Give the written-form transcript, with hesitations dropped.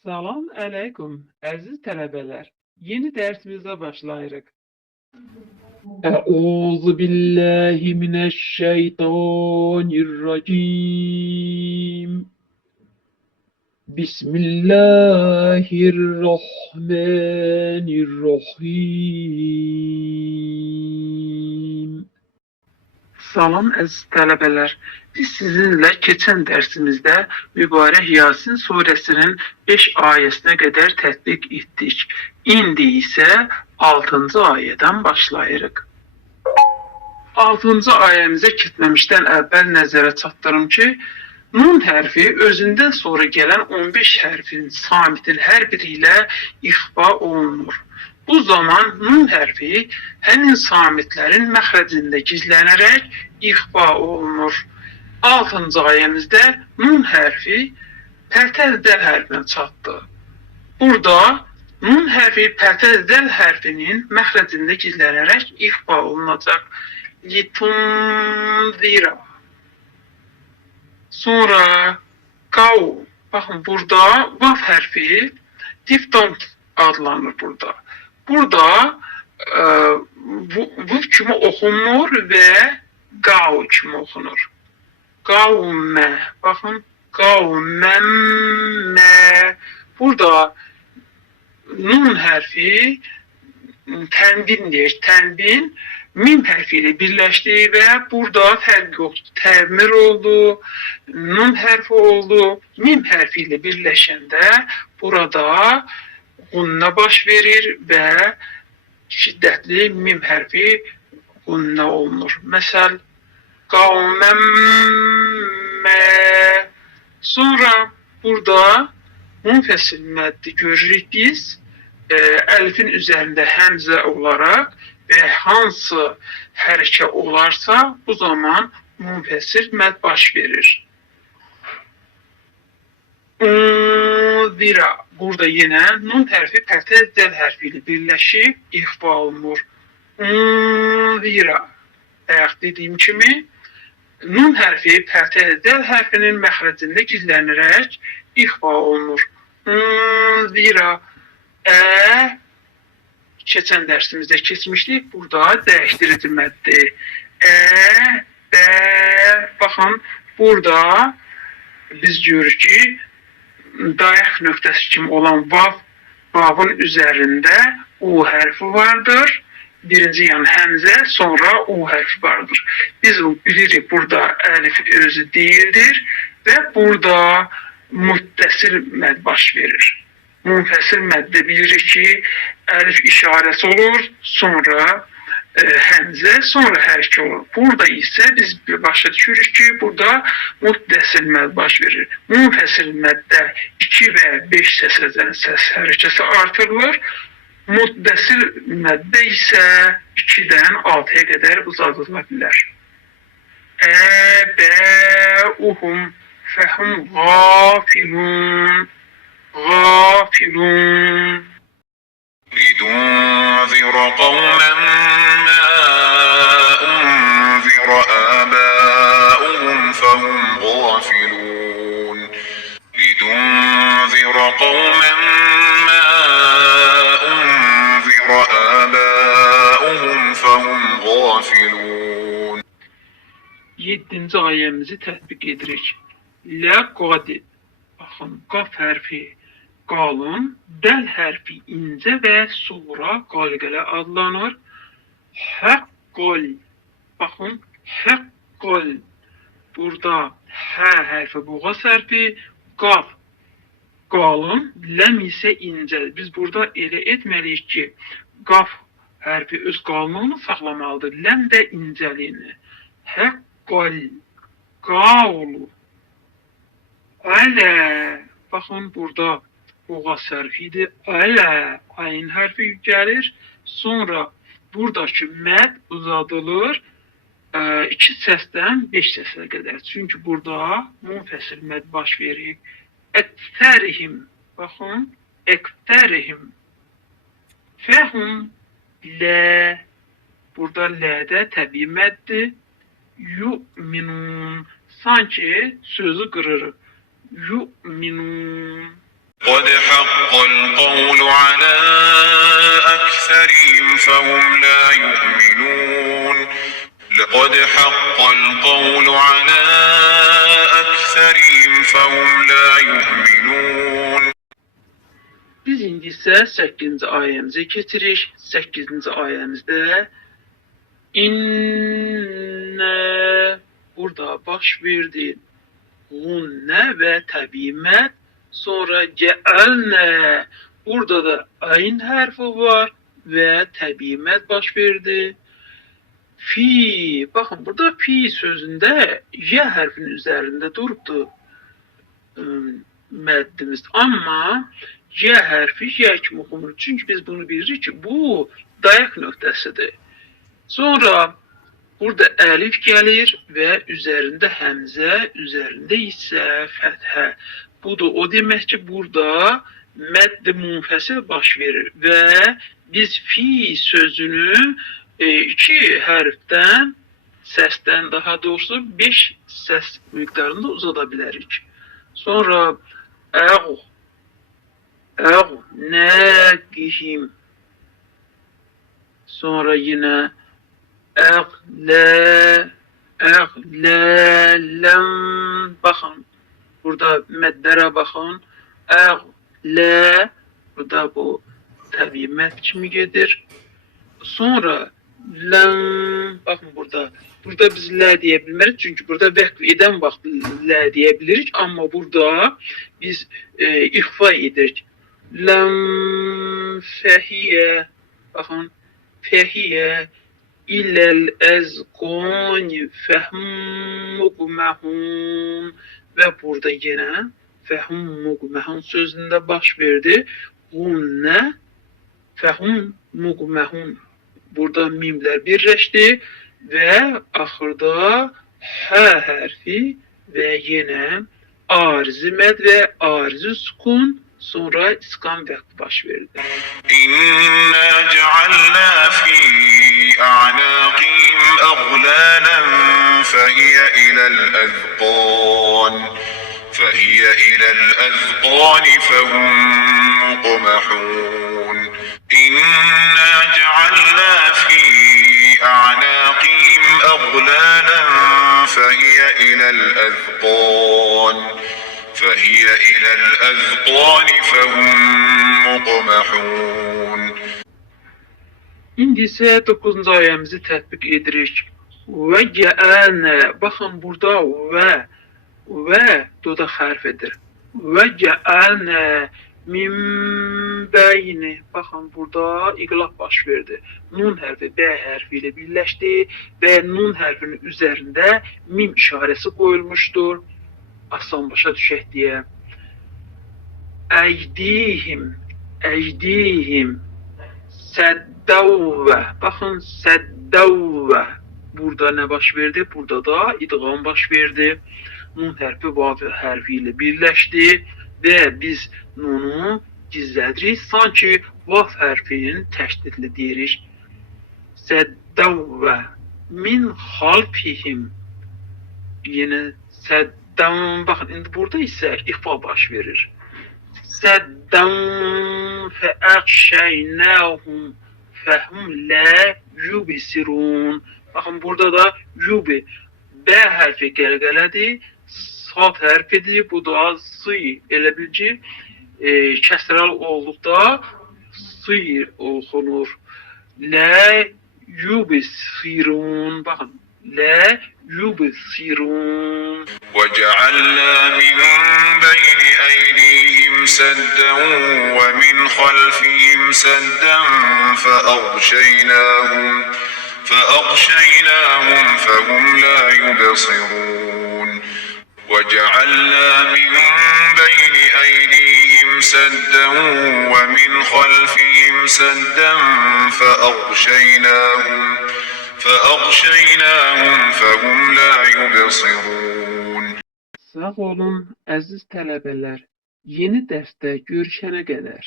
Salam əleykum, əziz tələbələr. Yeni dərsimizə başlayırıq. Əuzu billahi mineşşeytanirracim. Bismillahirrahmanirrahim. Salam əziz tələbələr. Biz sizinlə keçən dərsimizdə mübarək Yasin surəsinin 5 ayəsinə qədər tətbiq etdik. İndi isə 6-cı ayədən başlayırıq. 6-cı ayəmizə keçməmişdən əvvəl nəzərə çatdırım ki, nun hərfi özündən sonra gələn 15 hərfin samitin hər biri ilə ixfa olunur. Bu zaman nun hərfi həmin samitlərin məxrəcində gizlənərək ixfa olunur. 6-cı ayəmizdə nun hərfi pərtəz dəl hərfinə çatdı. Burada nun hərfi pərtəz dəl hərfinin məxrəcində gizlənərək ixfa olunacaq. Litunzira. Sonra qav. Baxın, burada vav hərfi diftong adlanır burada. Burada bu kimi oxunur və qav kimi oxunur. Qavmə. Baxın, qavməmmə. Burada nun hərfi tənvin deyir. Tənvin mim hərfi ilə birləşdi və burada fərq yoxdur. Təmir oldu, nun hərfi oldu. Mim hərfi ilə birləşəndə burada qunna baş verir və şiddətli mim hərfi qunna olunur. Məsəl, qavməmmə. Sonra burada munfəsil məddi görürük biz. Əlifin üzərində həmzə olaraq və hansı hərəkə olarsa bu zaman munfəsil məd baş verir. Unzira. Burada yenə nun hərfi pərtəz dəl hərfi ilə birləşib ixfa olunur. Unzira. Bayaq dediyim kimi nun hərfi pərtəz dəl hərfinin məxrəcində gizlənərək ixfa olunur. Unzira. Keçən dərsimizdə keçmişdik. Burada dəyişdirici məddi. Bə. Baxın, burada biz görürük ki, dayaq nöqtəsi kimi olan vavın üzərində U hərfi vardır. Birinci yan həmzə, sonra U hərfi vardır. Biz bilirik, burada əlif özü deyildir və burada müttəsil məd baş verir. Munfəsil məddə bilirik ki, əlif işarəsi olur, sonra həmzə, sonra hərəkə olur. Burada isə biz başa düşürük ki, burada müttəsil məd baş verir. Munfəsil məddə 2 və 5 səs hərəkəsi artırılır. Müttəsil məddə isə 2-dən 6-ya qədər uzadıla bilər. Əbəuhum fəhum qafilun. غافلون لتنذر قوما ما أنذر آباؤهم فهم غافلون لتنذر قوما ما أنذر آباؤهم فهم غافلون. 7-ci ayəmizi tətbiq edirik. Ləqad. Baxın, qaf hərfi qalın, dəl hərfi incə və sonra qalqələ adlanır. Həqqol. Baxın, həqqol. Burada hə hərfi boğaz hərfi, qaf qalın, ləm isə incə. Biz burada elə etməliyik ki, qaf hərfi öz qalınlığını saxlamalıdır, ləm də incəliyini. Həqqol. Qavlu. Ələ. Baxın, burada boğaz hərfidir. Ələ. Ayn hərfi gəlir. Sonra buradakı məd uzadılır. 2 səsdən 5 səsə qədər. Çünki burada munfəsil məd baş verir. Əktərihim. Baxın. Əktərihim. Fəhum. Lə. Burada lədə təbii məddir. Yu'minun. Sanki sözü qırırıq. Yu'minun. لقد حق القول على أكثرهم فهم لا يؤمنون لقد حق القول على أكثرهم فهم لا يؤمنون. Biz indi isə 8-ci ayəmizə keçirik. 8-ci ayəmizdə İnne burada baş verdi. Hunne ve təbii məd. Sonra cealne. Burada da ayn harfi var ve təbii məd baş verdi. Fi. Bakın burada fi sözünde y harfinin üzerinde durubdu məddimiz. Amma y harfi y kimi oxunur. Çünki biz bunu bilirik ki, bu dayak nöqtəsidir. Sonra burada elif gelir ve üzerinde hemze, üzerinde ise fəthə. Bu da o demək ki, burada mədd-i munfəsil baş verir ve biz fi sözünü iki hərfdən, səsdən daha doğrusu 5 səs miqdarında uzada bilərik. Sonra nəkihim. Sonra yine əqlələm. Baxın, burada məddlərə baxın. Əqlə, burada bu təbii mədd kimi gedir. Sonra ləm, baxın burada. Burada biz lə deyə bilmərik, çünki burada vəqf edən vaxt lə deyə bilirik. Amma burada biz ixfa edirik. Ləm fəhiyyə, baxın, fəhiyyə İllel ezgani fehmugmehun ve burada yine fehmugmehun sözünde baş verdi. Hunne fehmugmehun. Burada mimler birleşti ve ahırda h harfi ve yine arz-ı med ve arz-ı sukun sonra iskan vəqf baş verdi. إنا جعلنا في أعناقهم أغلالا فهي إلى الأذقان فهم مقمحون. إنا جعلنا في أعناقهم أغلالا فهي إلى الأذقان فهم مقمحون. İndi isə 9-cu ayəmizi tətbiq edirik. Və gəənə. Baxın, burada və dodaq hərfidir. Və gəənə min bəyni. Baxın, burada iqlab baş verdi. Nun hərfi B hərfi ilə birləşdi və nun hərfinin üzərində mim işarəsi qoyulmuşdur. Asan başa düşək deyə. Əydihim. Səddəvvə. Baxın, səddəvvə. Burada nə baş verdi? Burada da idğam baş verdi. Nun hərfi vav hərfi ilə birləşdi və biz nunu gizlədirik. Sanki vav hərfinin təşdidli deyirik. Səddəvvə. Min xalfihim. Yine səddəm. Baxın, indi burada isə ixfa baş verir. Səddəm fəəxşəynəhum fəhum lə yubisirun. Baxın, burada da yubi. B hərfi qəlqələdir. Sad hərfidir. Bu da sı. Elə bil ki, kəsralı olduqda sı oxunur. Lə yubisirun. Baxın, lə yubsirun. وجعلنا من بين أيديهم سدا ومن خلفهم سدا فأغشيناهم فهم لا يبصرون. وجعلنا من بين أيديهم سدا ومن خلفهم سدا فأغشيناهم فهم لا يبصرون. Sağ olun, əziz tələbələr. Yeni dərsdə görüşənə qədər.